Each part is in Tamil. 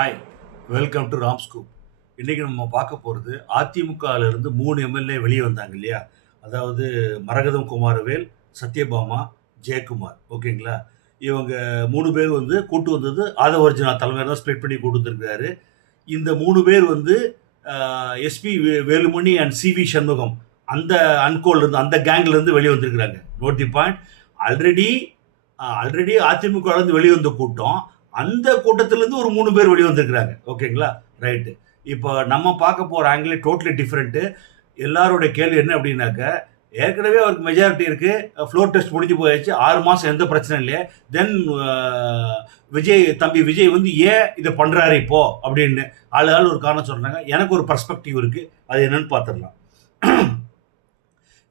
Hi, welcome to Ram Scoop. இன்னைக்கு நம்ம பார்க்க போகிறது அதிமுகவிலிருந்து 3 எம்எல்ஏ வெளியே வந்தாங்க இல்லையா? அதாவது மரகதம் குமாரவேல், சத்யபாமா, ஜெயக்குமார். ஓகேங்களா? இவங்க 3 பேர் வந்து கூட்டு வந்தது ஆதவ அர்ஜுனா தலைமையில தான் ஸ்ப்ளிட் பண்ணி கூட்டு வந்திருக்காரு. இந்த 3 பேர் வந்து SP Velumani and CV Shanmugam அந்த அன்கோல் இருந்து அந்த கேங்ல இருந்து வெளியே வந்திருக்கிறாங்க. Note the point. Already already அதிமுகலேருந்து வெளியே வந்த கூட்டம் அந்த கூட்டத்திலேருந்து ஒரு 3 பேர் வெளியே வந்திருக்கிறாங்க. ஓகேங்களா? ரைட்டு. இப்போ நம்ம பார்க்க போகிற ஆங்கிலே டோட்டலி டிஃப்ரெண்ட்டு. எல்லாருடைய கேள்வி என்ன அப்படின்னாக்க, ஏற்கனவே அவருக்கு மெஜாரிட்டி இருக்கு. ஃப்ளோர் டெஸ்ட் முடிஞ்சு போயாச்சு. 6 மாசம் எந்த பிரச்சனையும் இல்லையே. தென் தம்பி விஜய் வந்து ஏன் இதை பண்றாரு இப்போ அப்படின்னு ஆளு ஒரு காரணம் சொல்றாங்க. எனக்கு ஒரு பர்ஸ்பெக்டிவ் இருக்கு. அது என்னன்னு பார்த்துடலாம்.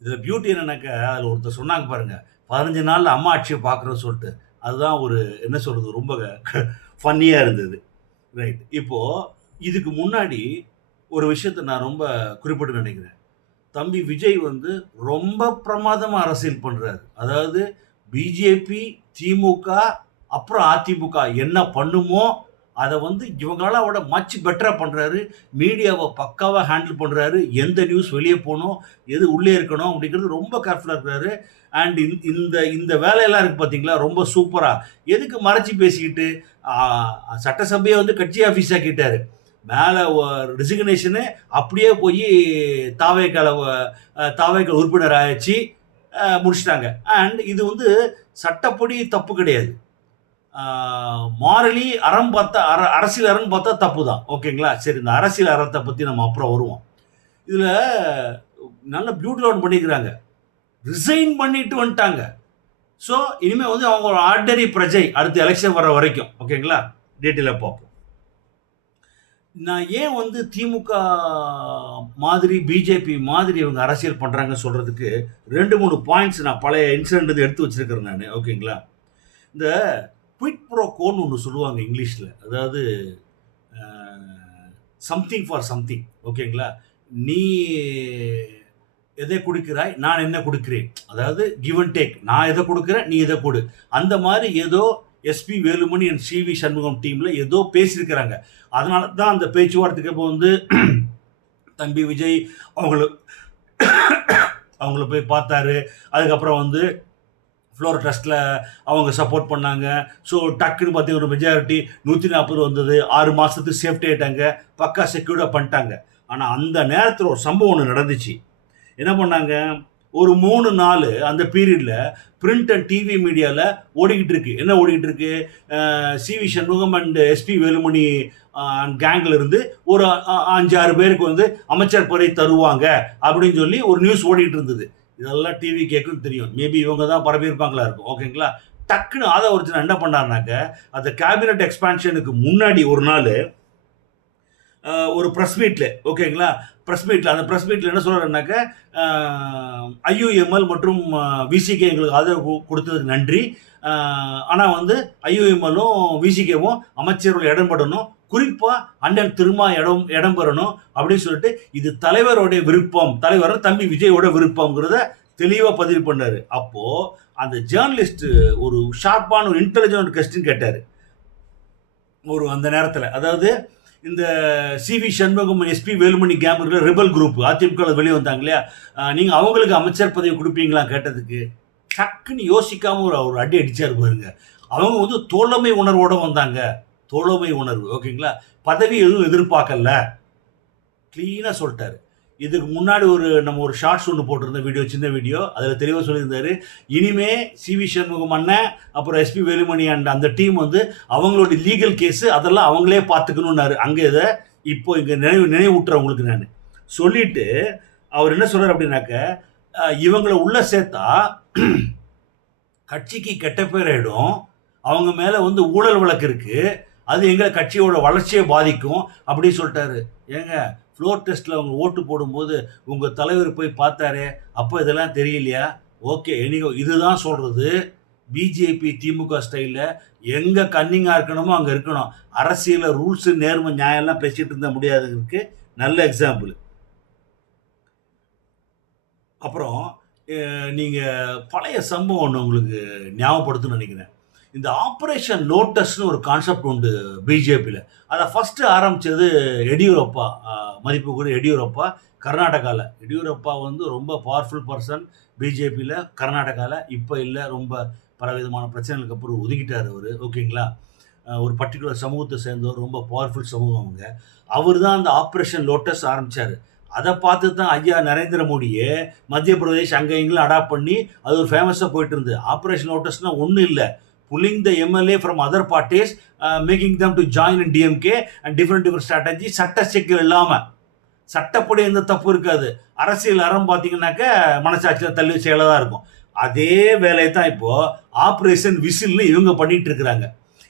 இதுல பியூட்டி என்னன்னாக்க, அதுல ஒருத்தர் சொன்னாங்க பாருங்க, 15 நாள்ல அம்மா ஆட்சியை பார்க்குறோன்னு சொல்லிட்டு. அதுதான் ஒரு என்ன சொல்றது, ரொம்ப ஃபன்னியா இருந்தது. ரைட். இப்போ இதுக்கு முன்னாடி ஒரு விஷயத்த நான் ரொம்ப குறிப்பிட்டு நினைக்கிறேன். தம்பி விஜய் வந்து ரொம்ப பிரமாதமா அரசியல் பண்றாரு. அதாவது பிஜேபி, திமுக, அப்புறம் அதிமுக என்ன பண்ணுமோ அத வந்து இவங்களால விட மச் பெட்டரா பண்றாரு. மீடியாவ பக்காவா ஹேண்டில் பண்றாரு. எந்த நியூஸ் வெளிய போணும், எது உள்ளே இருக்கணும் அப்படிங்கிறது ரொம்ப கேர்ஃபுல்லா இருக்கிறாரு. அண்ட் இந்த இந்த வேலையெல்லாம் இருக்கு பார்த்தீங்களா, ரொம்ப சூப்பரா. எதுக்கு மறைச்சு பேசிக்கிட்டு, ஆ சட்டசபைய வந்து கட்சி ஆஃபீஸ் ஆக்கிட்டாரு. மேல ரெசிக்னேஷனு அப்படியே போய் தாவேக்கால தாவேக்கா உறுப்பினர் ஆயாச்சு. முடிச்சுட்டாங்க. அண்ட் இது வந்து சட்டப்படி தப்பு கிடையாது. மாரலி அறம் பார்த்தா அரசியல் அறம்னு பார்த்தா தப்பு தான். ஓகேங்களா? சரி, இந்த அரசியல் அறத்தை பத்தி நம்ம அப்புறம் வருவோம். இதுல நல்ல பியூட்டிஃபுல்லா ஒண்ணு பண்ணிக்கிறாங்க. ரிசைன் பண்ணிட்டு வந்துட்டாங்க. ஸோ இனிமே வந்து அவங்க ஒரு ஆர்டினரி பிரஜை அடுத்த எலெக்ஷன் வர வரைக்கும். ஓகேங்களா? டீட்டெயிலா பார்ப்போம். நான் ஏன் வந்து திமுக மாதிரி பிஜேபி மாதிரி இவங்க அரசியல் பண்றாங்கன்னு சொல்றதுக்கு 2, 3 பாயிண்ட்ஸ் நான் பழைய இன்சிடென்ட் எடுத்து வச்சிருக்கிறேன் நான். ஓகேங்களா? இந்த குவிட் ப்ரோ கோன்னு ஒன்று சொல்லுவாங்க இங்கிலீஷில். அதாவது சம்திங் ஃபார் சம்திங். ஓகேங்களா? நீ எதை கொடுக்கிறாய், நான் என்ன கொடுக்கிறேன். அதாவது கிவ் அண்ட் டேக். நான் எதை கொடுக்குறேன், நீ எதை கொடு. அந்த மாதிரி ஏதோ SP Velumani and CV Shanmugam டீம்ல ஏதோ பேசியிருக்கிறாங்க. அதனால தான் அந்த பேச்சுவார்த்தைக்கு இப்போ வந்து தம்பி விஜய் அவங்கள அவங்கள போய் பார்த்தாரு. அதுக்கப்புறம் வந்து ஃப்ளோர் டெஸ்ட்டில் அவங்க சப்போர்ட் பண்ணாங்க. ஸோ டக்குன்னு பார்த்தீங்கன்னா ஒரு மெஜாரிட்டி 140 வந்தது. 6 மாதத்துக்கு சேஃப்டி ஆகிட்டாங்க. பக்கா செக்யூர்டாக பண்ணிட்டாங்க. ஆனால் அந்த நேரத்தில் ஒரு சம்பவம் ஒன்று நடந்துச்சு. என்ன பண்ணாங்க, ஒரு 3 நாள் அந்த பீரியடில் பிரிண்ட் அண்ட் டிவி மீடியாவில் ஓடிக்கிட்டு இருக்கு. என்ன ஓடிக்கிட்டு இருக்கு, CV Shanmugam and SP Velumani கேங்கில் இருந்து ஒரு 5-6 பேருக்கு வந்து அமைச்சர் பதவி தருவாங்க அப்படின்னு சொல்லி ஒரு நியூஸ் ஓடிக்கிட்டு இருந்தது. இதெல்லாம் டிவி கேட்குன்னு தெரியும். மேபி இவங்க தான் பரப்பியிருப்பாங்களா இருக்கும். ஓகேங்களா? டக்குன்னு ஆதவ அர்ஜுனா என்ன பண்ணாருனாக்க, அந்த கேபினட் எக்ஸ்பான்ஷனுக்கு முன்னாடி ஒரு நாள் ஒரு ப்ரெஸ் மீட்ல, ஓகேங்களா, ப்ரெஸ் மீட்ல அந்த ப்ரெஸ் மீட்ல என்ன சொல்றாருனாக்க, ஐயுஎம்எல் மற்றும் விசிகே எங்களுக்கு ஆதரவு கொடுத்ததுக்கு நன்றி. ஆனால் வந்து ஐயுஎம்எல்லும் விசிகேவும் அமைச்சர்கள் இடம்பெறணும், குறிப்பா அண்ணன் திருமா இடம் பெறணும் அப்படின்னு சொல்லிட்டு, இது தலைவருடைய விருப்பம், தலைவர் தம்பி விஜயோட விருப்பம்ங்கிறத தெளிவா பதிவு பண்ணாரு. அப்போ அந்த ஜேர்னலிஸ்ட் ஒரு ஷார்ப்பான ஒரு இன்டெலிஜென்ட் கொஸ்டின் கேட்டாரு ஒரு அந்த நேரத்தில். அதாவது இந்த சிவி சண்முகம் எஸ்பி வேலுமணி கேம் இருக்கிற ரிபல் குரூப் அதிமுக வெளியே வந்தாங்க இல்லையா, நீங்க அவங்களுக்கு அமைச்சர் பதவி கொடுப்பீங்களா கேட்டதுக்கு டக்குன்னு யோசிக்காம ஒரு அடி அடிச்சாரு பாருங்க. அவங்க வந்து தோழமை உணர்வோட வந்தாங்க. தோழமை உணர்வு. ஓகேங்களா? பதவி எதுவும் எதிர்பார்க்கல. கிளீனா சொல்லிட்டாரு. இதுக்கு முன்னாடி நம்ம ஒரு ஷார்ட்ஸ் ஒன்று போட்டிருந்த வீடியோ, சின்ன வீடியோ, அதில் தெளிவாக சொல்லியிருந்தாரு. இனிமே சிவி சண்முகம் அண்ணன் அப்புறம் எஸ்பி வேலுமணி அண்ட் அந்த டீம் வந்து அவங்களோட லீகல் கேஸு அதெல்லாம் அவங்களே பார்த்துக்கணும்னாரு. அங்கே இதை இப்போ இங்கே நினைவூட்டுறேன் உங்களுக்கு நான் சொல்லிட்டு, அவர் என்ன சொல்றாரு அப்படின்னாக்க, இவங்களை உள்ள சேர்த்தா கட்சிக்கு கெட்ட பேர் ஆயிடும், அவங்க மேலே வந்து ஊழல் வழக்கு இருக்கு, அது எங்கள் கட்சியோட வளர்ச்சியை பாதிக்கும் அப்படின்னு சொல்லிட்டாரு. ஏங்க, ஃப்ளோர் டெஸ்ட்டில் அவங்க ஓட்டு போடும்போது உங்கள் தலைவர் போய் பார்த்தாரு, அப்போ இதெல்லாம் தெரியலையா? ஓகே, எனிகோ இதுதான் சொல்கிறது. பிஜேபி திமுக ஸ்டைலில் எங்கே கன்னிங்காக இருக்கணுமோ அங்கே இருக்கணும். அரசியலில் ரூல்ஸு நேர்மை நியாயம்லாம் பேசிகிட்டு இருந்த முடியாததுக்கு நல்ல எக்ஸாம்பிள். அப்புறம் நீங்கள் பழைய சம்பவம் ஒன்று உங்களுக்கு ஞாபகப்படுத்துன்னு நினைக்கிறேன். இந்த ஆப்ரேஷன் லோட்டஸ்னு ஒரு கான்செப்ட் உண்டு பிஜேபியில். அதை ஃபஸ்ட்டு ஆரம்பித்தது எடியூரப்பா, மதிப்புக்குரிய எடியூரப்பா. கர்நாடகாவில் எடியூரப்பா வந்து ரொம்ப பவர்ஃபுல் பர்சன் பிஜேபியில் கர்நாடகாவில். இப்போ இல்லை, ரொம்ப பலவிதமான பிரச்சனைகளுக்கு அப்புறம் ஒதுக்கிட்டார் அவர். ஓகேங்களா? ஒரு பர்டிகுலர் சமூகத்தை சேர்ந்தவர், ரொம்ப பவர்ஃபுல் சமூகம் அவங்க. அவர் தான் அந்த ஆப்ரேஷன் லோட்டஸ் ஆரம்பித்தார். அதை பார்த்து தான் ஐயா நரேந்திர மோடியே மத்திய பிரதேஷ் அங்கே இங்கெல்லாம் அடாப்ட் பண்ணி அது ஒரு ஃபேமஸாக போயிட்டு இருந்தது. ஆப்ரேஷன் லோட்டஸ்னால் ஒன்றும் இல்லை, pulling the MLA from other parties, making them to join in DMK and different strategy. சட்ட சிக்கல் இல்லாமல், சட்டப்படி எந்த தப்பு இருக்காது. அரசியல் அறம் பார்த்தீங்கன்னாக்க மனசாட்சியில் தள்ளி செயலாக தான் இருக்கும். அதே வேலையை தான் இப்போது ஆப்ரேஷன் விசில்னு இவங்க பண்ணிட்டு இருக்கிறாங்க.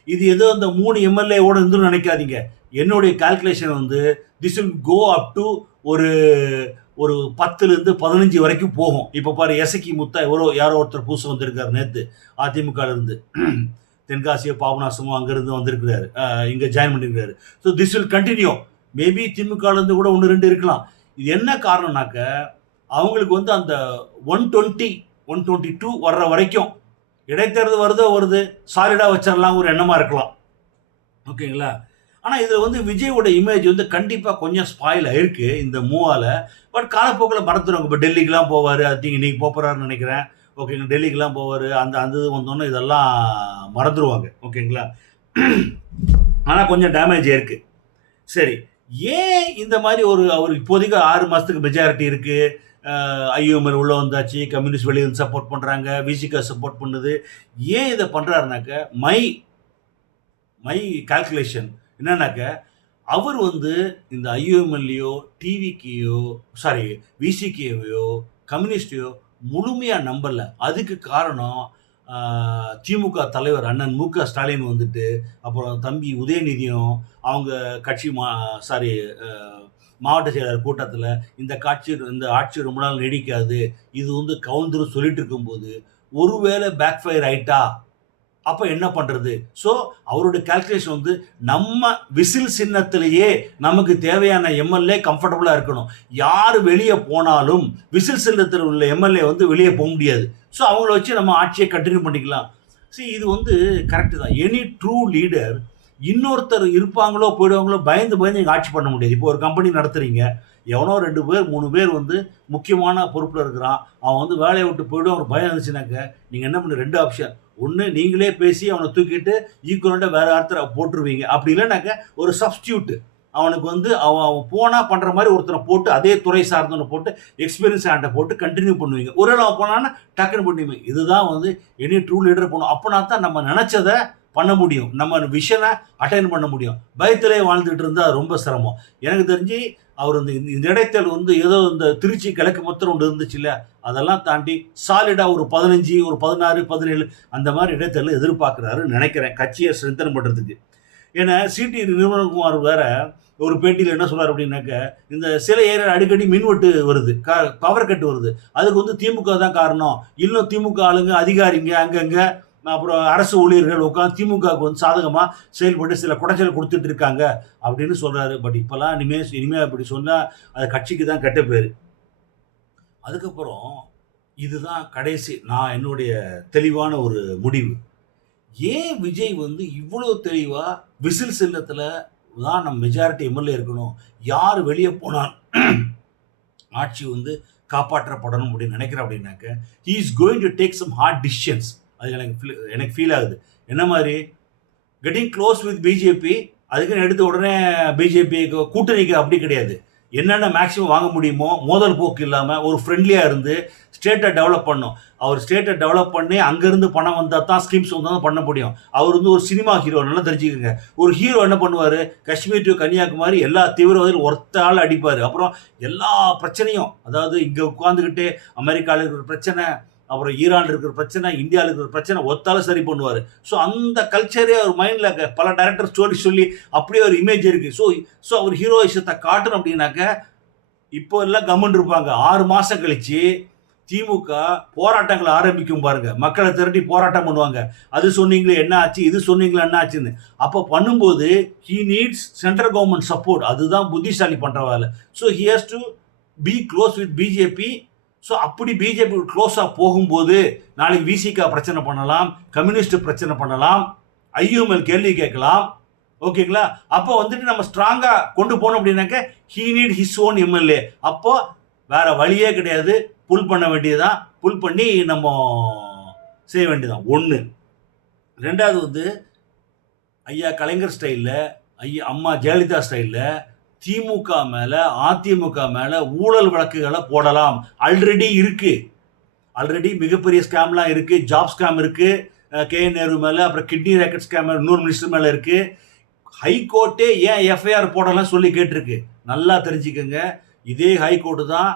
இது ஏதோ அந்த 3 எம்எல்ஏவோட இருந்து நினைக்காதீங்க. என்னுடைய கால்குலேஷன் வந்து this will go up to ஒரு 10லேருந்து 15 வரைக்கும் போகும். இப்போ பாரு, எசக்கி முத்தா யாரோ ஒருத்தர் புதுசு வந்திருக்காரு நேற்று அதிமுகலேருந்து, தென்காசியோ பாபநாசமோ அங்கேருந்து வந்திருக்கிறாரு, இங்கே ஜாயின் பண்ணியிருக்காரு. So this will continue. Maybe திமுகலேருந்து கூட 1-2 இருக்கலாம். இது என்ன காரணம்னாக்க அவங்களுக்கு வந்து அந்த 120 122 வர்ற வரைக்கும் இடைத்தேர்தல் வருது, சாலிடாக வச்சிடலாம் ஒரு எண்ணமாக இருக்கலாம். ஓகேங்களா? ஆனால் இதில் வந்து விஜயோட இமேஜ் வந்து கண்டிப்பாக கொஞ்சம் ஸ்பாயில் ஆயிருக்கு இந்த மூவால். பட் காலப்போக்கில் மறந்துடுவாங்க. இப்போ டெல்லிக்கெலாம் போவார், அது இன்றைக்கி போகிறாருன்னு நினைக்கிறேன். ஓகேங்க, டெல்லிக்கெலாம் போவார், அந்த இது வந்தோன்னே இதெல்லாம் மறந்துடுவாங்க. ஓகேங்களா? ஆனால் கொஞ்சம் டேமேஜ் இருக்குது. சரி, ஏன் இந்த மாதிரி அவர் இப்போதைக்கு 6 மாதத்துக்கு மெஜாரிட்டி இருக்குது, ஐயோஎம்எல் உள்ளே வந்தாச்சு, கம்யூனிஸ்ட் வெளியே வந்து சப்போர்ட் பண்ணுறாங்க, விசிகா சப்போர்ட் பண்ணுது. ஏன் இதை பண்ணுறாருனாக்க மை கால்குலேஷன் என்னன்னாக்க அவர் வந்து இந்த ஐயோஎம்எல்லையோ டிவிக்கையோ விசிகேவையோ கம்யூனிஸ்டையோ முழுமையாக நம்பலை. அதுக்கு காரணம் திமுக தலைவர் அண்ணன் மு.க. ஸ்டாலின் வந்துட்டு, அப்புறம் தம்பி உதயநிதியும் அவங்க கட்சி மாவட்ட செயலர் கூட்டத்தில் இந்த ஆட்சி ரொம்ப நாள் நீடிக்காது, இது வந்து கவுண்டர் சொல்லிட்டு இருக்கும்போது ஒருவேளை பேக் ஃபயர் ஆயிட்டா அப்போ என்ன பண்ணுறது? ஸோ அவருடைய கால்குலேஷன் வந்து நம்ம விசில் சின்னத்திலேயே நமக்கு தேவையான எம்எல்ஏ கம்ஃபர்டபுளாக இருக்கணும். யார் வெளியே போனாலும் விசில் சின்னத்தில் உள்ள எம்எல்ஏ வந்து வெளியே போக முடியாது. ஸோ அவங்கள வச்சு நம்ம ஆட்சியை கண்டினியூ பண்ணிக்கலாம். இது வந்து கரெக்டு தான். எனி ட்ரூ லீடர் இன்னொருத்தர் இருப்பாங்களோ போயிடுவாங்களோ பயந்து நீங்கள் ஆட்சி பண்ண முடியாது. இப்போ ஒரு கம்பெனி நடத்துகிறீங்க, எவனோ 2 பேர் 3 பேர் வந்து முக்கியமான பொறுப்பில் இருக்கிறான், அவன் வந்து வேலையை விட்டு போய்டும், ஒரு பயம் இருந்துச்சுனாக்க நீங்கள் என்ன பண்ணு, 2 ஆப்ஷன். ஒன்று, நீங்களே பேசி அவனை தூக்கிட்டு ஈக்குவலண்ட்டாக வேறு ஒருத்தரை போட்டுருவீங்க. அப்படி இல்லைனாக்க ஒரு சப்ஸ்டியூட்டு அவனுக்கு வந்து அவன் போனால் பண்ணுற மாதிரி ஒருத்தரை போட்டு, அதே துறை சார்ந்தவனை போட்டு, எக்ஸ்பீரியன்ஸ் ஆண்டை போட்டு கண்டினியூ பண்ணுவீங்க. ஒரு வேளை அவன் போனான்னா டக்குன்னு பண்ணுவீங்க. இதுதான் வந்து எனி ட்ரூ லீடர் போகணும். அப்போனா தான் நம்ம நினச்சதை பண்ண முடியும், நம்ம விஷனை அட்டைன் பண்ண முடியும். பயத்திலே வாழ்ந்துட்டு இருந்தால் ரொம்ப சிரமம். எனக்கு தெரிஞ்சு அவர் இந்த இடைத்தேர்தல் வந்து ஏதோ இந்த திருச்சி கிழக்கு மொத்தம் ஒன்று இருந்துச்சு இல்லை, அதெல்லாம் தாண்டி சாலிடாக ஒரு 15, ஒரு 16, 17 அந்த மாதிரி இடைத்தேர்தல் எதிர்பார்க்குறாருன்னு நினைக்கிறேன், கட்சியை ஸ்ட்ரென்தன் பண்ணுறதுக்கு. ஏன்னா சிடி நிர்மல்குமார் வேற ஒரு பேட்டியில் என்ன சொல்கிறார் அப்படின்னாக்க, இந்த சில ஏரியா அடிக்கடி மின்வெட்டு வருது, பவர் கட்டு வருது, அதுக்கு வந்து திமுக தான் காரணம். இன்னும் திமுக ஆளுங்க அதிகாரிங்க அங்கங்கே அப்புறம் அரசு ஊழியர்கள் உட்காந்து திமுகவுக்கு வந்து சாதகமாக செயல்பட்டு சில குடைச்சல் கொடுத்துட்டு இருக்காங்க அப்படின்னு சொல்கிறாரு. பட் இப்போல்லாம் இனிமேல் அப்படி சொன்னால் அது கட்சிக்கு தான் கெட்ட பேர். அதுக்கப்புறம் இதுதான் கடைசி நான் என்னுடைய தெளிவான ஒரு முடிவு. ஏன் விஜய் வந்து இவ்வளோ தெளிவாக விசில் சின்னத்தில் தான் நம்ம மெஜாரிட்டி எம்எல்ஏ இருக்கணும், யார் வெளியே போனால் ஆட்சி வந்து காப்பாற்றப்படணும் அப்படின்னு நினைக்கிறேன் அப்படின்னாக்க, he is going to take some hard decisions. அது எனக்கு ஃபீல் ஆகுது. என்ன மாதிரி கெட்டிங் க்ளோஸ் வித் பிஜேபி, அதுக்குன்னு எடுத்த உடனே பிஜேபி கூட்டணிக்கு அப்படி கிடையாது. என்னென்ன மேக்ஸிமம் வாங்க முடியுமோ மோதல் போக்கு இல்லாமல் ஒரு ஃப்ரெண்ட்லியாக இருந்து ஸ்டேட்டை டெவலப் பண்ணணும். அவர் ஸ்டேட்டை டெவலப் பண்ணி அங்கேருந்து பணம் வந்தால் தான் ஸ்கீம்ஸ் வந்தால் தான் பண்ண முடியும். அவர் வந்து ஒரு சினிமா ஹீரோ, நல்லா தெரிஞ்சுக்கோங்க. ஒரு ஹீரோ என்ன பண்ணுவார், காஷ்மீர் டு கன்னியாகுமரி எல்லா தீவிரவாதிகளும் ஒருத்த ஆள் அடிப்பார். அப்புறம் எல்லா பிரச்சனையும், அதாவது இங்கே உட்காந்துக்கிட்டே அமெரிக்காவில் இருக்கிற பிரச்சனை, அப்புறம் ஈரானில் இருக்கிற பிரச்சனை, இந்தியாவில் இருக்கிற பிரச்சனை ஒத்தாலும் சரி பண்ணுவார். ஸோ அந்த கல்ச்சரே அவர் மைண்டில் பல டைரக்டர் ஸ்டோரி சொல்லி அப்படியே ஒரு இமேஜ் இருக்குது. ஸோ அவர் ஹீரோயிசத்தை காட்டணும் அப்படின்னாக்க இப்போ எல்லாம் கவர்மெண்ட் இருப்பாங்க. 6 மாதம் கழித்து திமுக போராட்டங்களை ஆரம்பிக்கும் பாருங்க, மக்களை திரட்டி போராட்டம் பண்ணுவாங்க. அது சொன்னீங்களே என்ன ஆச்சு, இது சொன்னீங்களே என்ன ஆச்சுன்னு. அப்போ பண்ணும்போது he needs central government support. அதுதான் புத்திசாலி பண்ணுற வேலை. So he has to be close with BJP so அப்படி பிஜேபி க்ளோஸாக போகும்போது நாளைக்கு விசிகா பிரச்சனை பண்ணலாம், கம்யூனிஸ்ட் பிரச்சனை பண்ணலாம், ஐயூஎம்எல் கேள்வி கேட்கலாம். ஓகேங்களா? அப்போ வந்துட்டு நம்ம ஸ்ட்ராங்காக கொண்டு போனோம் அப்படின்னாக்க he need his own MLA. அப்போ வேற வழியே கிடையாது, புல் பண்ண வேண்டியதுதான். புல் பண்ணி நம்ம செய்ய வேண்டியதான். ஒன்று. ரெண்டாவது வந்து ஐயா கலைஞர் ஸ்டைலில், ஐயா அம்மா ஜெயலலிதா ஸ்டைலில் திமுக மேலே, அதிமுக மேலே ஊழல் வழக்குகளை போடலாம். ஆல்ரெடி மிகப்பெரிய ஸ்கேம்லாம் இருக்குது. ஜாப் ஸ்கேம் இருக்குது கேஎன் நேரு மேலே, அப்புறம் கிட்னி ரேக்கெட் ஸ்கேம் இன்னொரு மினிஸ்டர் மேலே இருக்குது. ஹைகோர்ட்டே ஏன் எஃப்ஐஆர் போடலாம் சொல்லி கேட்டிருக்கு. நல்லா தெரிஞ்சுக்கோங்க, இதே ஹைகோர்ட்டு தான்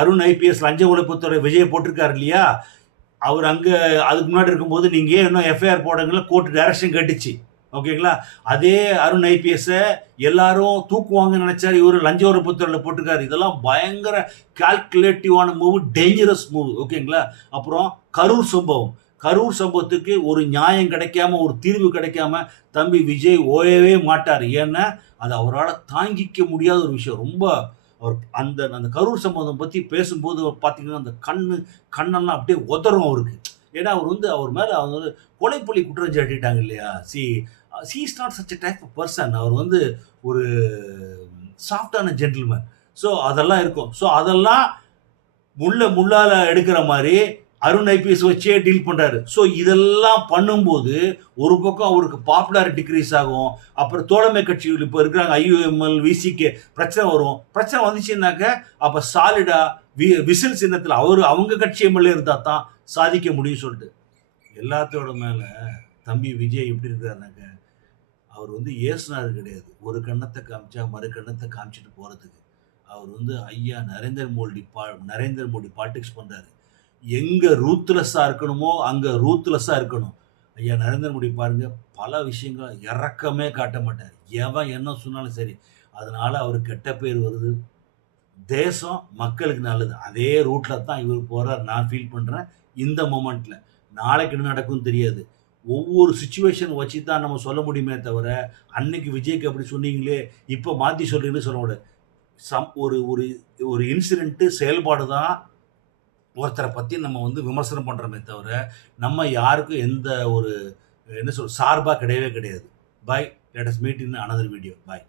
அருண் ஐபிஎஸ் லஞ்ச ஒழிப்புத்துறை விஜய் போட்டிருக்காரு இல்லையா, அவர் அங்கே அதுக்கு முன்னாடி இருக்கும்போது நீங்கள் ஏன் இன்னும் எஃப்ஐஆர் போடுங்களா கோர்ட்டு டைரக்ஷன் கேட்டுச்சு. ஓகேங்களா? அதே அருண் ஐபிஎஸ்ஸை எல்லாரும் தூக்குவாங்கன்னு நினைச்சாரு, இவர் லஞ்ச ஒழிப்புத்துறையில் போட்டிருக்காரு. இதெல்லாம் பயங்கர கால்குலேட்டிவான மூவ், டேஞ்சரஸ் மூவ். ஓகேங்களா? அப்புறம் கரூர் சம்பவத்துக்கு ஒரு நியாயம் கிடைக்காம, ஒரு தீர்வு கிடைக்காம தம்பி விஜய் ஓயவே மாட்டார். ஏன்னா அது அவரால் தாங்கிக்க முடியாத ஒரு விஷயம். ரொம்ப அவர் அந்த கரூர் சம்பவம் பற்றி பேசும்போது பார்த்தீங்கன்னா அந்த கண்ணெல்லாம் அப்படியே உதறும் அவருக்கு. ஏன்னா அவர் மேலே அவங்க கொலைப்புலி குற்றம் சாட்டிட்டாங்க இல்லையா. She is not such a type of person. அவர் ஒரு சாஃப்டான ஜென்டில்மேன். ஸோ அதெல்லாம் இருக்கும். ஸோ அதெல்லாம் முள்ளால் எடுக்கிற மாதிரி அருண் ஐபிஎஸ் வச்சே டீல் பண்ணுறாரு. ஸோ இதெல்லாம் பண்ணும்போது ஒரு பக்கம் அவருக்கு பாப்புலாரிட்டி டிக்ரீஸ் ஆகும். அப்புறம் தோழமை கட்சிகள் இப்போ இருக்கிறாங்க, ஐயூஎம்எல், விசிகே பிரச்சனை வரும். பிரச்சனை வந்துச்சுன்னாக்க அப்போ சாலிடாக விசில் சின்னத்தில் அவங்க கட்சி எம்எல்ஏ இருந்தால் தான் சாதிக்க முடியும் சொல்லிட்டு எல்லாத்தோட மேலே தம்பி விஜய் எப்படி இருக்கிறாருனாக்க, அவர் ஏசுனார் கிடையாது. ஒரு கண்ணத்தை காமிச்சா மறு கண்ணத்தை காமிச்சிட்டு போகிறதுக்கு. அவர் ஐயா நரேந்திர மோடி பாலிடிக்ஸ் பண்ணுறாரு. எங்கே ரூத்லெஸ்ஸாக இருக்கணுமோ அங்கே ரூத்லெஸ்ஸாக இருக்கணும். ஐயா நரேந்திர மோடி பாருங்க, பல விஷயங்களை இறக்கமே காட்ட மாட்டார். எவன் என்ன சொன்னாலும் சரி. அதனால அவருக்கு கெட்ட பேர் வருது. தேசம் மக்களுக்கு நல்லது. அதே ரூட்டில் தான் இவர் போகிறார். நான் ஃபீல் பண்ணுறேன் இந்த மொமெண்ட்டில். நாளைக்கு என்ன நடக்கும்னு தெரியாது. ஒவ்வொரு சுச்சுவேஷன் வச்சு தான் நம்ம சொல்ல முடியுமே தவிர, அன்னைக்கு விஜய்க்கு அப்படி சொன்னீங்களே இப்போ மாற்றி சொல்றீங்கன்னு சொல்ல முடியாது. ஒரு ஒரு ஒரு இன்சிடென்ட்டு செயல்பாடு தான் ஒருத்தரை பற்றி நம்ம விமர்சனம் பண்ணுறோமே தவிர, நம்ம யாருக்கும் எந்த ஒரு சார்பாக கிடையவே கிடையாது. Bye. Let us meet in another video. By.